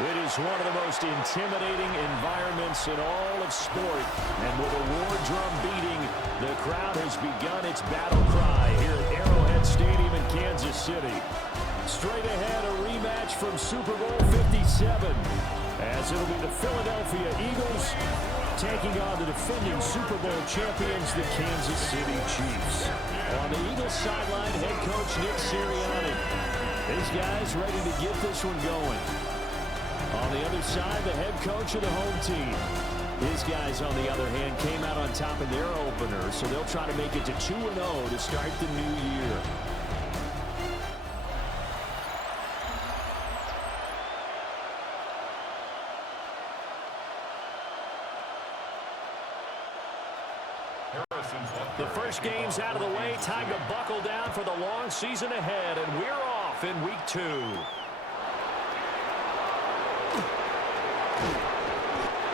It is one of the most intimidating environments in all of sport. And with a war drum beating, the crowd has begun its battle cry here at Arrowhead Stadium in Kansas City. Straight ahead, a rematch from Super Bowl 57, as it'll be the Philadelphia Eagles taking on the defending Super Bowl champions, the Kansas City Chiefs. On the Eagles sideline, head coach Nick Sirianni. These guys ready to get this one going. On the other side, the head coach of the home team. His guys, on the other hand, came out on top in their opener, so they'll try to make it to 2-0 to start the new year. The first game's out of the way. Time to buckle down for the long season ahead, and we're off in week 2.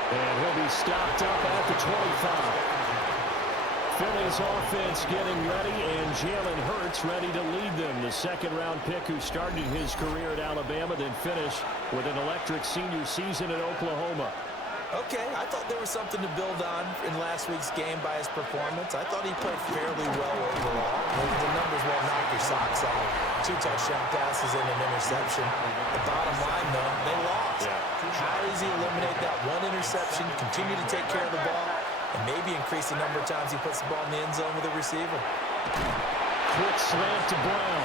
And he'll be stopped up at the 25. Philly's offense getting ready, and Jalen Hurts ready to lead them. The second-round pick who started his career at Alabama, then finished with an electric senior season at Oklahoma. Okay, I thought there was something to build on in last week's game by his performance. I thought he played fairly well overall. The numbers won't knock your socks off. 2 touchdown passes and an interception. The bottom line, though, they lost. Yeah. How does he eliminate that one interception, continue to take care of the ball, and maybe increase the number of times he puts the ball in the end zone with a receiver? Quick slant to Brown.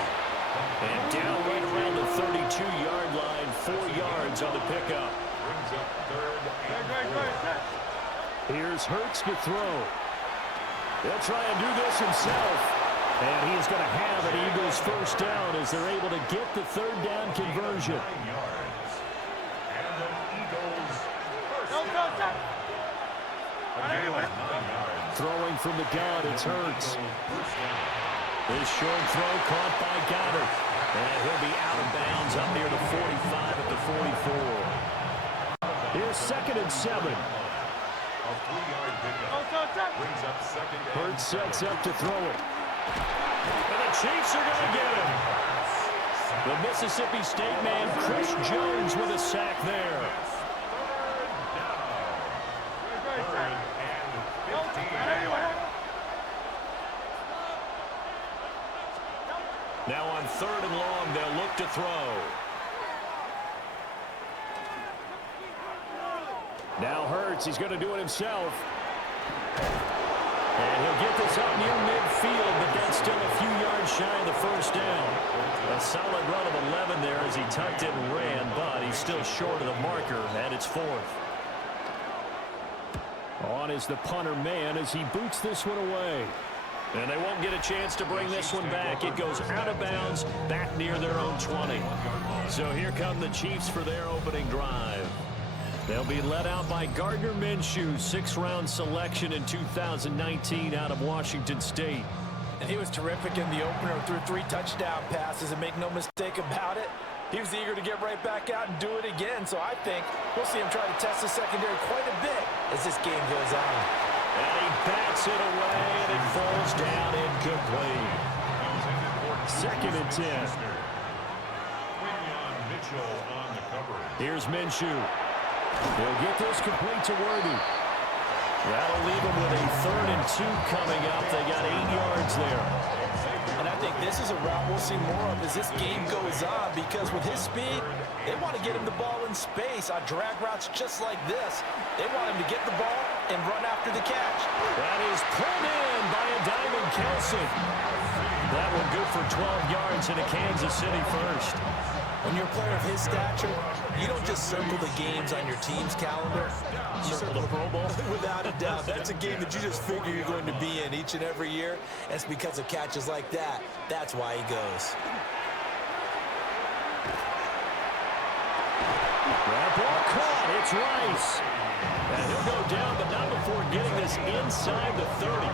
And down right around the 32-yard line, 4 yards on the pickup. Brings up third. Here's Hurts to throw. He'll try and do this himself. And he's going to have an Eagles first down as they're able to get the third down conversion. Throwing from the gun, it's Hurts. This short throw caught by Goddard. And he'll be out of bounds up near the 45 at the 44. Here's 2nd and 7. Hurts sets up to throw it. And the Chiefs are going to get him. The Mississippi State man, Chris Jones, with a sack there. Now on 3rd and long, they'll look to throw. Now Hurts, he's going to do it himself. And he'll get this up near midfield, but then still a few yards shy of the first down. A solid run of 11 there as he tucked it and ran, but he's still short of the marker, and it's 4th. On is the punter man as he boots this one away. And they won't get a chance to bring this one back. It goes out of bounds back near their own 20. So here come the Chiefs for their opening drive. They'll be led out by Gardner Minshew, 6th-round selection in 2019 out of Washington State. And he was terrific in the opener, threw 3 touchdown passes, and make no mistake about it, he was eager to get right back out and do it again. So I think we'll see him try to test the secondary quite a bit as this game goes on. And he bats it away, and it falls down incomplete. 2nd and 10. Here's Minshew. He'll get this complete to Worthy. That'll leave him with a 3rd and 2 coming up. They got 8 yards there. And I think this is a route we'll see more of as this game goes on, because with his speed, they want to get him the ball in space on drag routes just like this. They want him to get the ball and run after the catch. That is pulled in by a Diamond Kelson. That one good for 12 yards in a Kansas City first. When you're a player of his stature, you don't just circle the games on your team's calendar. You circle the Pro Bowl. Without a doubt. That's a game that you just figure you're going to be in each and every year. And it's because of catches like that. That's why he goes. That ball caught. It's Rice. And he'll go down, but not before getting this inside the 30.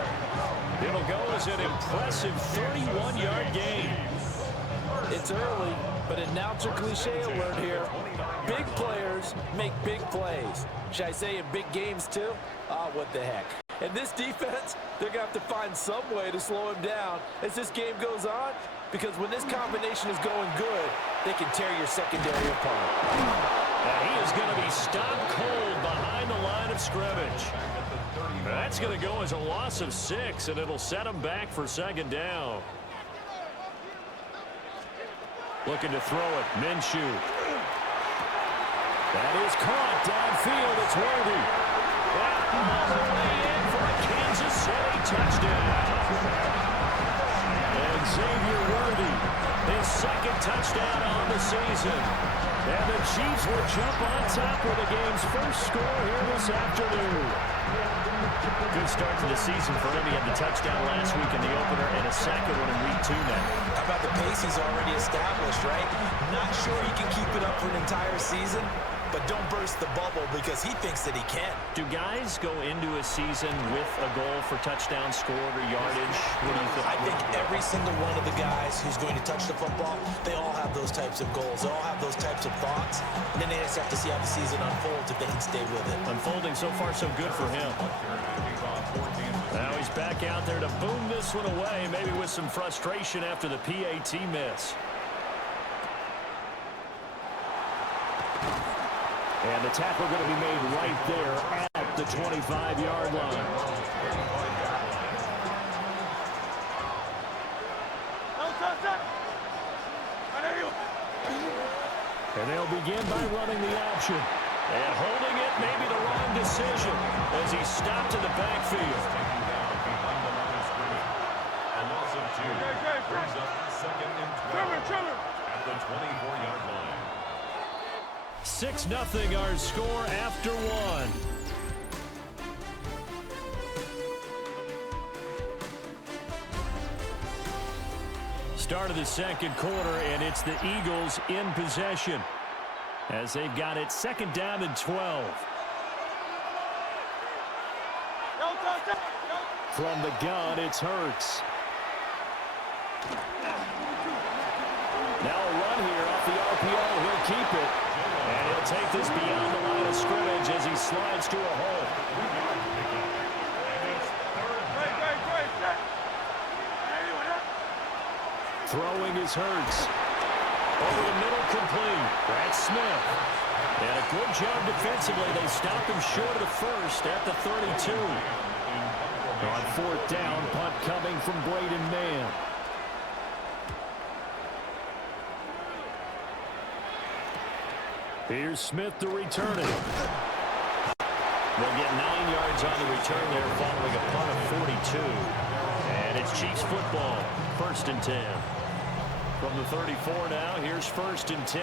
It'll go as an impressive 31-yard gain. It's early, but announcer cliche alert here. Big players make big plays. Should I say in big games too? What the heck. And this defense, they're going to have to find some way to slow him down as this game goes on, because when this combination is going good, they can tear your secondary apart. And he is going to be stopped cold behind the line of scrimmage. That's going to go as a loss of 6, and it'll set him back for second down. Looking to throw it. Minshew. That is caught downfield. It's Worthy. That all the way in for a Kansas City touchdown. And Xavier Worthy, his second touchdown on the season. And the Chiefs will jump on top with the game's first score here this afternoon. Good start to the season for him. He had the touchdown last week in the opener and a second one in week 2 now. How about the pace he's already established, right? Not sure he can keep it up for an entire season, but don't burst the bubble because he thinks that he can. Do guys go into a season with a goal for touchdown scored or yardage? What do you think? I think every single one of the guys who's going to touch the football, they all have those types of goals. They all have those types of thoughts. And then they just have to see how the season unfolds if they can stay with it. Unfolding so far so good for him. Now he's back out there to boom this one away, maybe with some frustration after the PAT miss. And the tackle going to be made right there at the 25-yard line. And they'll begin by running the option. And holding it, maybe the wrong decision as he stopped in the backfield. A loss of 2 brings up 2nd and 12 at the 24-yard line. 6-0 our score after 1. Start of the second quarter, and it's the Eagles in possession as they've got it 2nd down and 12. From the gun, it's Hurts. Now a run here off the RPO. He'll keep it. And he'll take this beyond the line of scrimmage as he slides to a hole. Throwing is Hurts. Over the middle, complete. That's Smith. And a good job defensively. They stop him short of the first at the 32. On 4th down, punt coming from Braden Mann. Here's Smith to return it. They'll get 9 yards on the return there following a punt of 42. And it's Chiefs football, 1st and 10. From the 34 now, here's 1st and 10.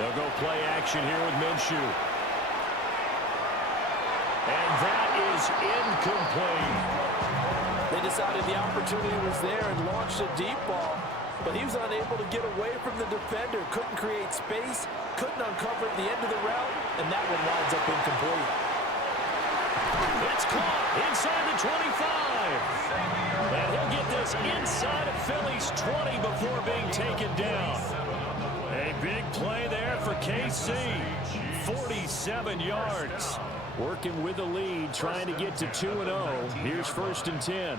They'll go play action here with Minshew. And that is incomplete. They decided the opportunity was there and launched a deep ball, but he was unable to get away from the defender, couldn't create space, couldn't uncover the end of the route, and that one winds up incomplete. It's caught inside the 25. And he'll get this inside of Philly's 20 before being taken down. A big play there for KC. 47 yards. Working with the lead, trying to get to 2-0. Here's 1st and 10.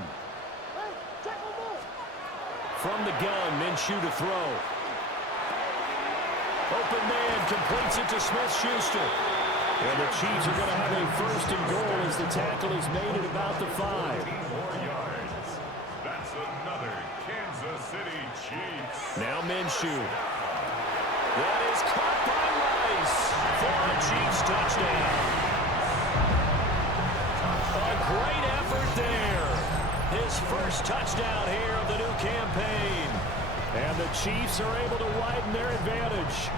From the gun, Minshew to throw. Open man completes it to Smith-Schuster. And the Chiefs are going to have a 1st and goal as the tackle is made at about the 5. 4 yards. That's another Kansas City Chiefs. Now Minshew. That is caught by Rice for a Chiefs touchdown. A great effort there. His first touchdown here of the new campaign. And the Chiefs are able to widen their advantage.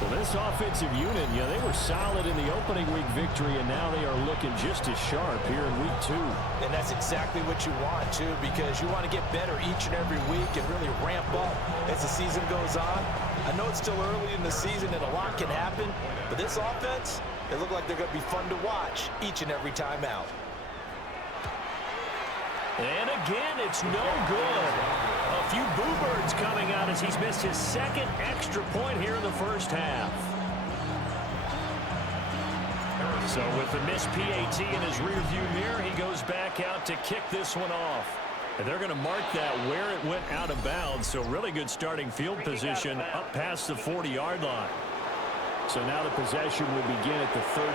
Well, this offensive unit, they were solid in the opening week victory, and now they are looking just as sharp here in week 2. And that's exactly what you want, too, because you want to get better each and every week and really ramp up as the season goes on. I know it's still early in the season and a lot can happen, but this offense, they look like they're going to be fun to watch each and every time out. And again, it's no good. A few boo birds coming out as he's missed his 2nd extra point here in the first half. So with the missed PAT in his rearview mirror, he goes back out to kick this one off. And they're going to mark that where it went out of bounds. So really good starting field position up past the 40-yard line. So now the possession will begin at the 35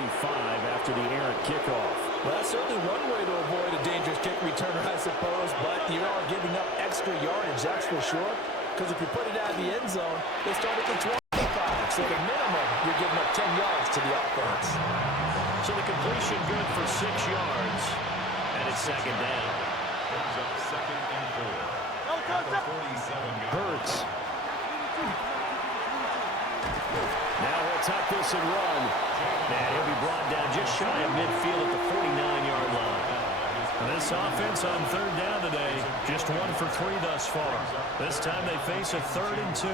after the errant kickoff. Well, that's certainly one way to avoid a dangerous kick returner, I suppose, but you are giving up extra yardage, that's for sure. Because if you put it out of the end zone, they start at the 25. So at a minimum, you're giving up 10 yards to the offense. So the completion good for 6 yards, and it's second down. Brings up second and 4. At the 47-yard Hurts. Now he'll tuck this and run. And he'll be brought down just shy of midfield at the 49-yard line. And this offense on third down today, just 1 for 3 thus far. This time they face a 3rd and 2.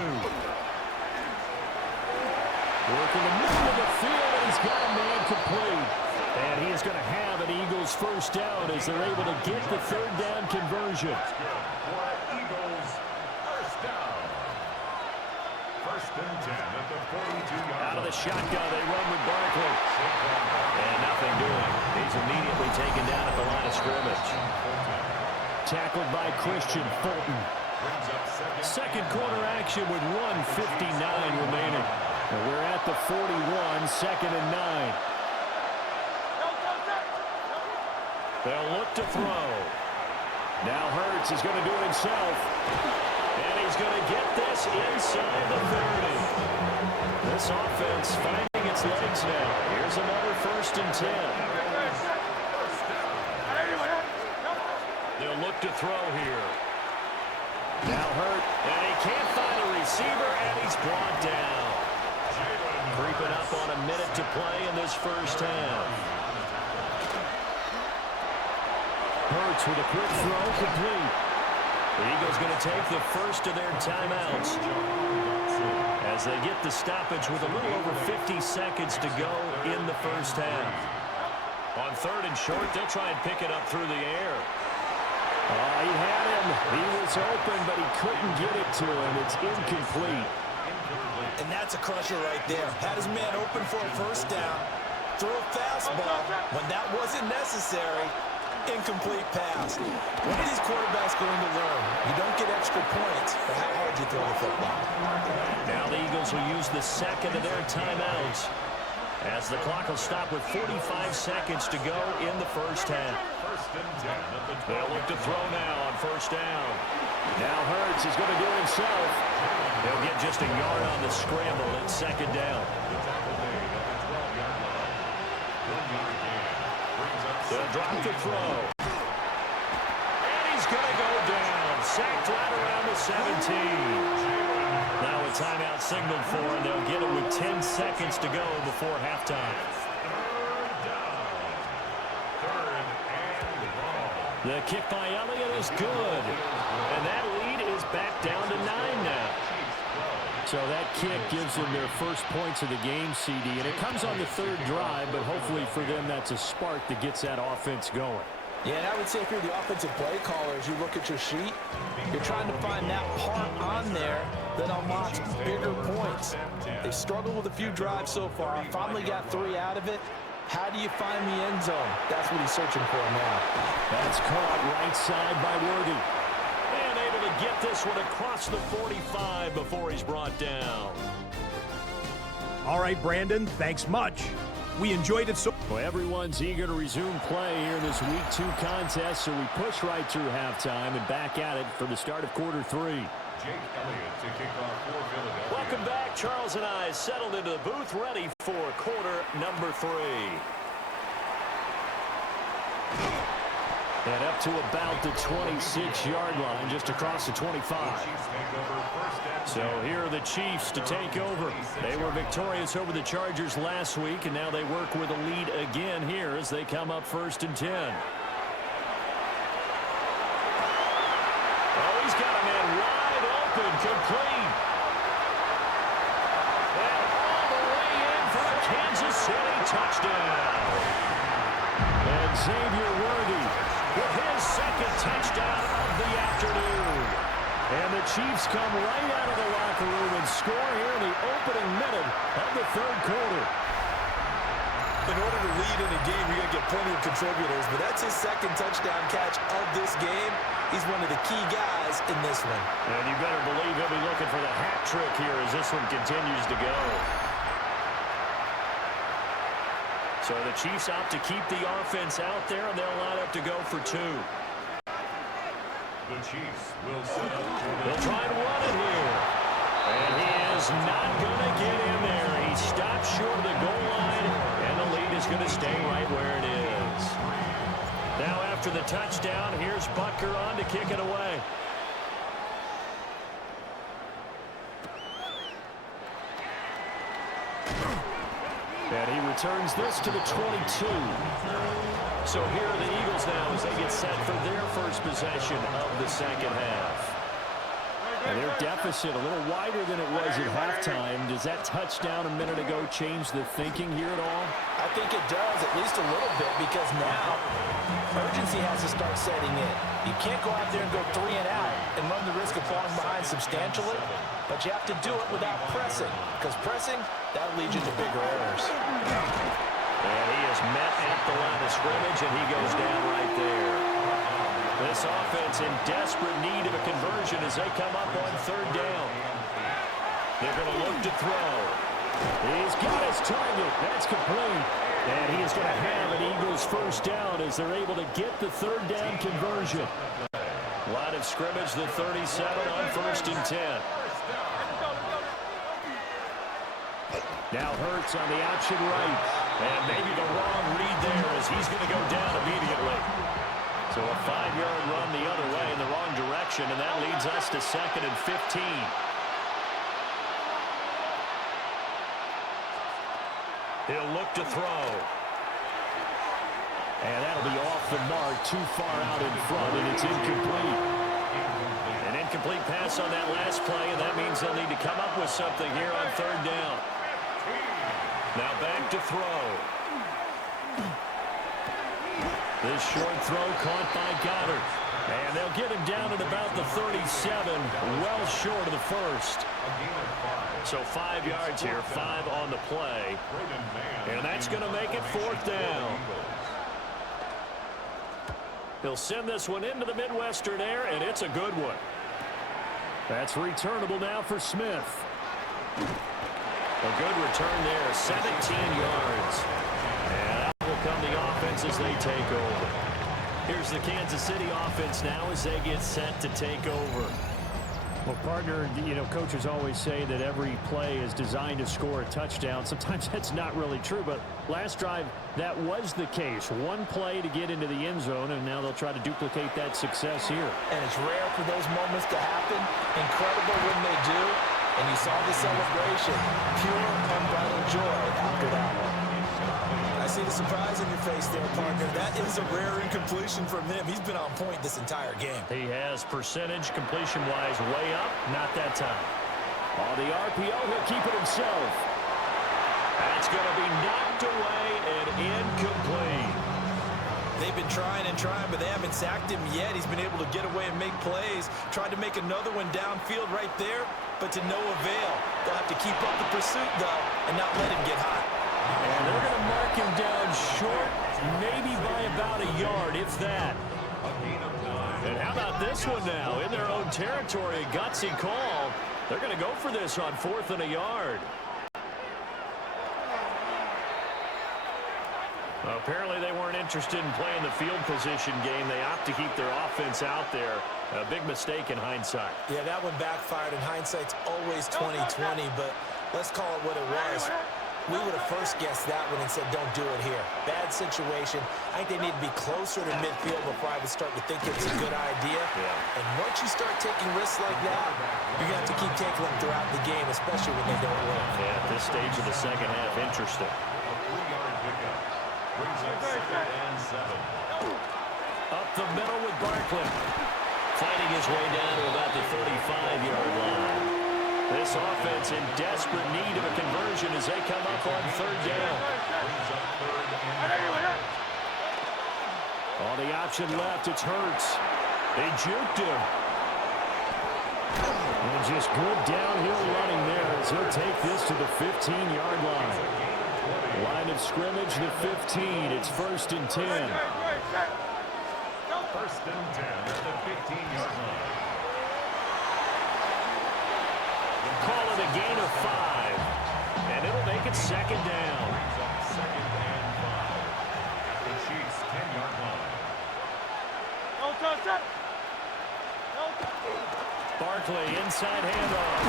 Work in the middle of the field, and he's got a man complete. And he is going to have an Eagles first down as they're able to get the third down conversion. Eagles first down. First and 10 at the 42-yard Out of the shotgun, they run with Barkley. And nothing doing. He's immediately taken down at the line of scrimmage. Tackled by Christian Fulton. Second quarter action with 1:59 remaining. And we're at the 41, second and 9. They'll look to throw. Now Hurts is going to do it himself. And he's going to get this inside the 30. This offense finding its legs now. Here's another 1st and 10. They'll look to throw here. Now Hurt, and he can't find a receiver, and he's brought down. Creeping up on a minute to play in this first half. Hurts with a quick throw, complete. The Eagles going to take the first of their timeouts as they get the stoppage with a little over 50 seconds to go in the first half. On 3rd and short, they'll try and pick it up through the air. He had him. He was open, but he couldn't get it to him. It's incomplete. And that's a crusher right there. Had his man open for a first down. Threw a fastball when that wasn't necessary. Incomplete pass. When are these quarterbacks going to learn? You don't get extra points for how hard you throw the football. Now the Eagles will use the second of their timeouts as the clock will stop with 45 seconds to go in the first half. They'll look to throw now on first down. Now Hurts is going to do it himself. They'll get just a yard on the scramble at second down. They'll drop the throw. And he's going to go down. Sacked right around the 17. Now a timeout signaled for, and they'll get it with 10 seconds to go before halftime. The kick by Elliott is good. And that lead is back down to 9 now. So that kick gives them their first points of the game, CD. And it comes on the 3rd drive, but hopefully for them that's a spark that gets that offense going. Yeah, and I would say if you're the offensive play caller, as you look at your sheet, you're trying to find that part on there that unlocks bigger points. They've struggled with a few drives so far. Finally got 3 out of it. How do you find the end zone? That's what he's searching for now. That's caught right side by Worthy. And able to get this one across the 45 before he's brought down. All right, Brandon, thanks much. We enjoyed it so. Well, everyone's eager to resume play here in this Week 2 contest, so we push right through halftime and back at it for the start of quarter 3. Jake Elliott to kick off for Philadelphia. Welcome back. Charles and I settled into the booth, ready for quarter number 3. And up to about the 26-yard line, just across the 25. So here are the Chiefs to take over. They were victorious over the Chargers last week, and now they work with a lead again here as they come up 1st and 10. Oh, he's got a man wide open, complete. And all the way in for a Kansas City touchdown. And Xavier Worthy with his second touchdown of the afternoon. And the Chiefs come right out of the locker room and score here in the opening minute of the 3rd quarter. In order to lead in a game, you're going to get plenty of contributors, but that's his second touchdown catch of this game. He's one of the key guys in this one. And you better believe he'll be looking for the hat trick here as this one continues to go. So the Chiefs opt to keep the offense out there, and they'll line up to go for 2. The Chiefs will set up. They'll try and run it here. And he is not going to get in there. He stops short of the goal line, and the lead is going to stay right where it is. Now after the touchdown, here's Butker on to kick it away. And he returns this to the 22. So here are the Eagles now as they get set for their first possession of the second half. And their deficit a little wider than it was at halftime. Does that touchdown a minute ago change the thinking here at all? I think it does, at least a little bit, because now urgency has to start setting in. You can't go out there and go 3 and out and run the risk of falling behind substantially, but you have to do it without pressing, because pressing, that'll lead you to bigger errors. And he is met at the line of scrimmage, and he goes down right there. This offense in desperate need of a conversion as they come up on 3rd down. They're going to look to throw. He's got his target. That's complete. And he is going to have an Eagles first down as they're able to get the 3rd down conversion. Line of scrimmage, the 37 on 1st and 10. Now Hurts on the option right. And maybe the wrong read there as he's going to go down immediately. So a 5-yard run the other way in the wrong direction, and that leads us to 2nd and 15. He'll look to throw. And that'll be off the mark, too far out in front, and it's incomplete. An incomplete pass on that last play, and that means they'll need to come up with something here on 3rd down. Now back to throw. This short throw caught by Goddard. And they'll get him down at about the 37, well short of the first. So 5 yards here, 5 on the play. And that's going to make it 4th down. He'll send this one into the Midwestern air, and it's a good one. That's returnable now for Smith. A good return there, 17 yards. And out will come the offense as they take over. Here's the Kansas City offense now as they get set to take over. Well, partner, you know, coaches always say that every play is designed to score a touchdown. Sometimes that's not really true, but last drive, that was the case. One play to get into the end zone, and now they'll try to duplicate that success here. And it's rare for those moments to happen. Incredible when they do. And you saw the celebration. Pure, unbridled joy after that one. I see the surprise in your face there, partner. That is a rare incompletion from him. He's been on point this entire game. He has percentage completion-wise way up. Not that time. On the RPO, he'll keep it himself. That's going to be knocked away and incomplete. They've been trying and trying, but they haven't sacked him yet. He's been able to get away and make plays. Tried to make another one downfield right there, but to no avail. They'll have to keep up the pursuit, though, and not let him get hot. And they're going to mark him down short, maybe by about a yard, if that. And how about this one now? In their own territory, a gutsy call. They're going to go for this on 4th and a yard. Apparently they weren't interested in playing the field position game. They opt to keep their offense out there. A big mistake in hindsight. Yeah, that one backfired, and hindsight's always 20/20, but let's call it what it was. We would have first guessed that one and said, don't do it here. Bad situation. I think they need to be closer to midfield before I would start to think it's a good idea. Yeah. And once you start taking risks like that, you're going to have to keep taking them throughout the game, especially when they don't work. Yeah, at this stage of the second half, interesting. Up the middle with Barkley. Fighting his way down to about the 35-yard line. This offense in desperate need of a conversion as they come up on 3rd down. On the option left, it's Hurts. They juked him. And just good downhill running there as he'll take this to the 15-yard line. Line of scrimmage, the 15. It's 1st and 10. and 10 at the 15-yard line. Call it a gain of 5. And it'll make it second down. Brings up second and 5 at the Chiefs' 10-yard line. Barkley inside handoff.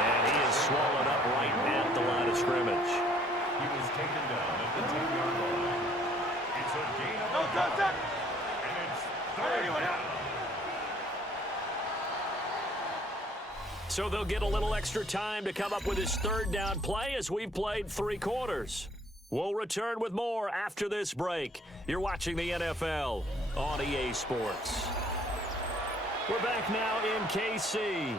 And he is swallowed up right at the line of scrimmage. He was taken down at the 10-yard line. It's a gain of 5. And it's third down. So they'll get a little extra time to come up with his third down play as we've played 3 quarters. We'll return with more after this break. You're watching the NFL on EA Sports. We're back now in KC.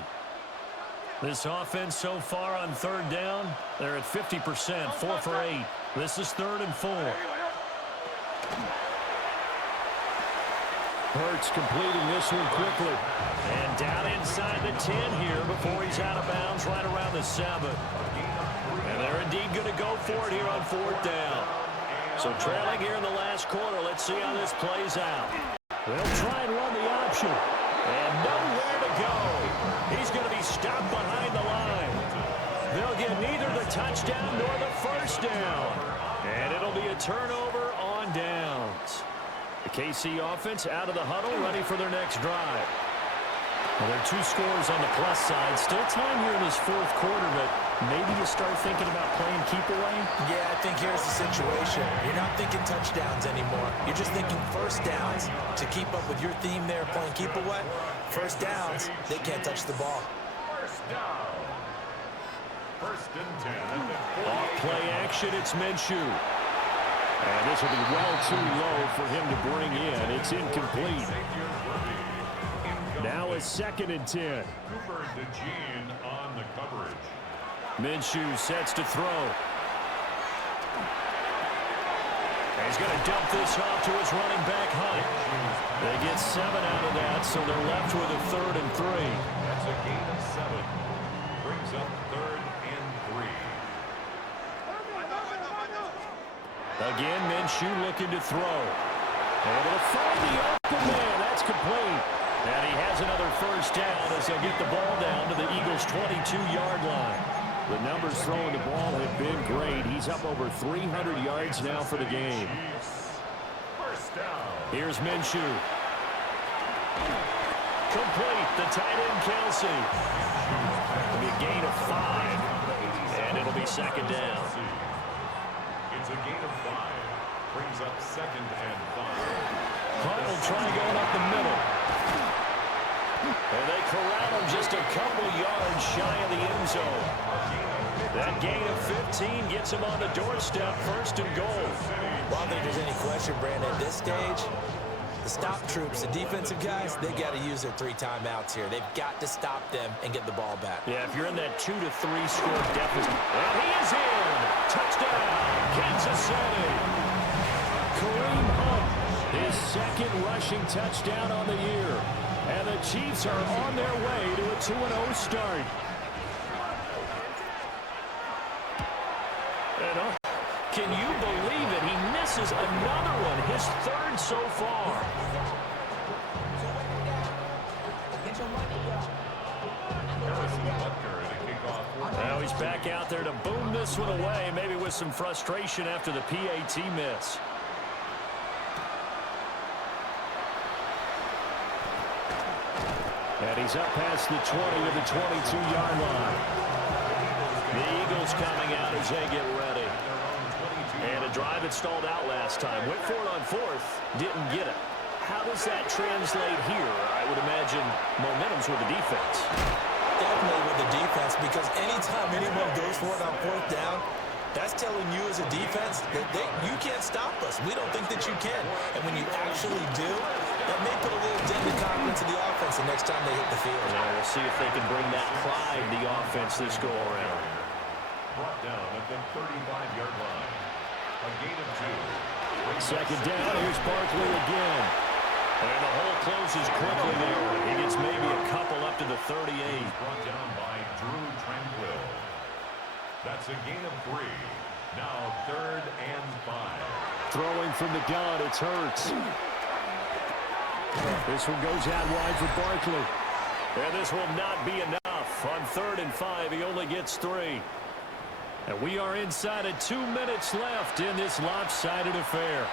This offense so far on third down, they're at 50%, 4 for 8. This is 3rd and 4. Hurts completing this one quickly. And down inside the 10 here before he's out of bounds right around the 7. And they're indeed going to go for it here on 4th down. So trailing here in the last quarter, let's see how this plays out. They'll try and run the option. And nowhere to go. He's going to be stopped behind the line. They'll get neither the touchdown nor the first down. And it'll be a turnover on downs. The KC offense out of the huddle, ready for their next drive. Well, there are 2 scores on the plus side. Still time here in this 4th quarter, but maybe you start thinking about playing keep away? Yeah, I think here's the situation. You're not thinking touchdowns anymore. You're just thinking first downs. To keep up with your theme there, playing keep away, first downs, they can't touch the ball. First down. First and 10 at the 48. Off play action, it's Minshew. And this will be well too low for him to bring in. It's incomplete. Now it's 2nd and 10. Cooper DeJean on the coverage. Minshew sets to throw. And he's going to dump this off to his running back, Hunt. They get 7 out of that, so they're left with a 3rd and 3. That's a gain of 7. Brings up 3rd and 3. Again, Minshew looking to throw. And it'll find the open man. That's complete. And he has another first down as they'll get the ball down to the Eagles' 22-yard line. The numbers throwing the ball have been great. He's up over 300 yards now for the game. First down. Here's Minshew. Complete. The tight end, Kelsey. It'll be a gain of 5. And it'll be 2nd down. It's a gain of 5. Brings up 2nd and 5. Hunt will try going up the middle. And they corral him just a couple yards shy of the end zone. That gain of 15 gets him on the doorstep, 1st and goal. Well, I don't think there's any question, Brandon, at this stage, the stop troops, the defensive guys, they got to use their 3 timeouts here. They've got to stop them and get the ball back. Yeah, if you're in that 2 to 3 score deficit. And he is in. Touchdown, Kansas City. Kareem Hunt, his 2nd rushing touchdown on the year. And the Chiefs are on their way to a 2-0 start. And, can you believe it? He misses another one, his 3rd so far. Now he's back out there to boom this one away, maybe with some frustration after the PAT miss. And he's up past the 20 to the 22-yard line. The Eagles coming out as they get ready. And a drive that stalled out last time. Went for it on 4th, didn't get it. How does that translate here? I would imagine momentum's with the defense. Definitely with the defense, because anytime anyone goes for it on 4th down, that's telling you as a defense that you can't stop us. We don't think that you can. And when you actually do, that may put a little dent in the confidence of the offense the next time they hit the field. Yeah, we'll see if they can bring that pride, the offense, this go around. Brought down at the 35-yard line. A gain of 2. 2nd down, here's Barkley again. And the hole closes quickly there. He gets maybe a couple up to the 38. Brought down by Drew Tranquill. That's a gain of 3. Now 3rd and 5. Throwing from the gun, it's Hurts. This one goes out wide for Barkley. And this will not be enough. On 3rd and 5, he only gets 3. And we are inside of 2 minutes left in this lopsided affair.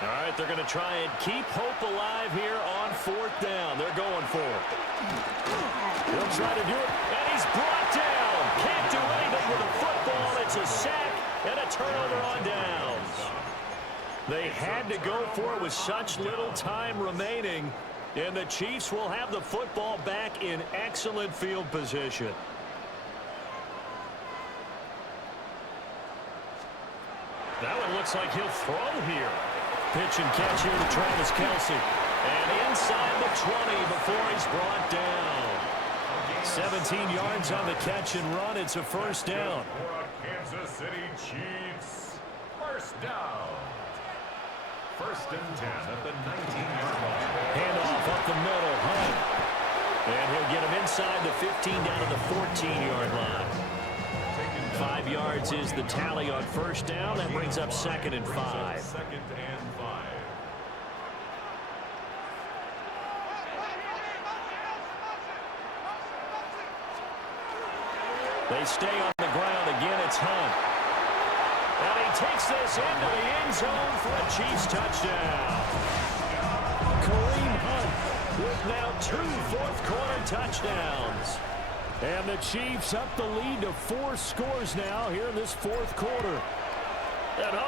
All right, they're going to try and keep hope alive here on 4th down. They're going for it. He'll try to do it, and he's brought down. Can't do anything with a football. It's a sack and a turnover on downs. They had to go for it with such little time remaining, and the Chiefs will have the football back in excellent field position. That one looks like he'll throw here. Pitch and catch here to Travis Kelce. And inside the 20 before he's brought down. 17 yards on the catch and run. It's a 1st down. For Kansas City Chiefs, 1st down. 1st and 10 at the 19-yard line. Handoff up the middle. Hunt. And he'll get him inside the 15 down to the 14-yard line. 5 yards is the tally on 1st down. That brings up 2nd and 5. 2nd and 5. They stay on the ground. Again, it's Hunt. And he takes this into the end zone for a Chiefs touchdown. Kareem Hunt with now 2 fourth-quarter touchdowns. And the Chiefs up the lead to 4 scores now here in this 4th quarter. And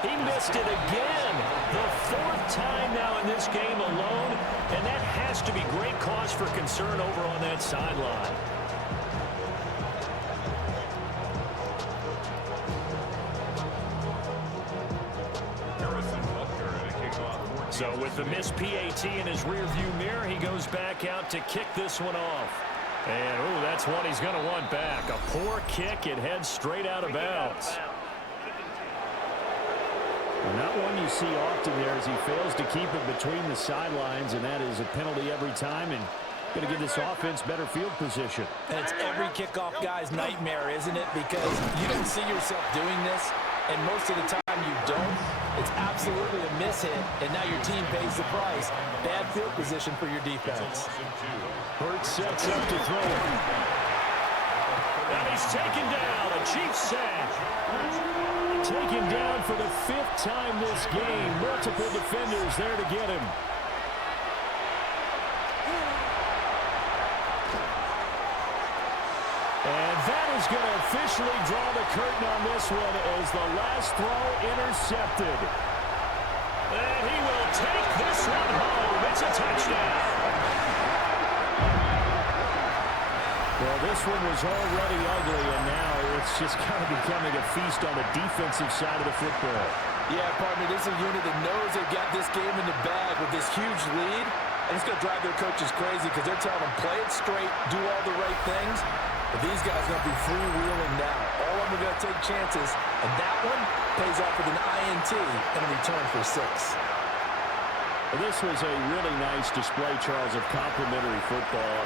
he missed it again. The 4th time now in this game alone. And that has to be great cause for concern over on that sideline. So with the missed PAT in his rearview mirror, he goes back out to kick this one off. And, that's one he's going to want back. A poor kick. It heads straight out of bounds. And not one you see often there as he fails to keep it between the sidelines, and that is a penalty every time, and going to give this offense better field position. And it's every kickoff guy's nightmare, isn't it? Because you don't see yourself doing this, and most of the time you don't. It's absolutely a miss hit, and now your team pays the price. Bad field position for your defense. Hurts sets up to throw it. And he's taken down. A Chiefs sack. Taken down for the 5th time this game. Multiple defenders there to get him. And that is going to officially draw the curtain on this one as the last throw intercepted. And he will take this one home. It's a touchdown. Well, this one was already ugly, and now it's just kind of becoming a feast on the defensive side of the football. Yeah, partner, this is a unit that knows they've got this game in the bag with this huge lead, and it's going to drive their coaches crazy because they're telling them play it straight, do all the right things, but these guys are going to be freewheeling now. All of them are going to take chances, and that one pays off with an INT and a return for 6. This was a really nice display, Charles, of complimentary football.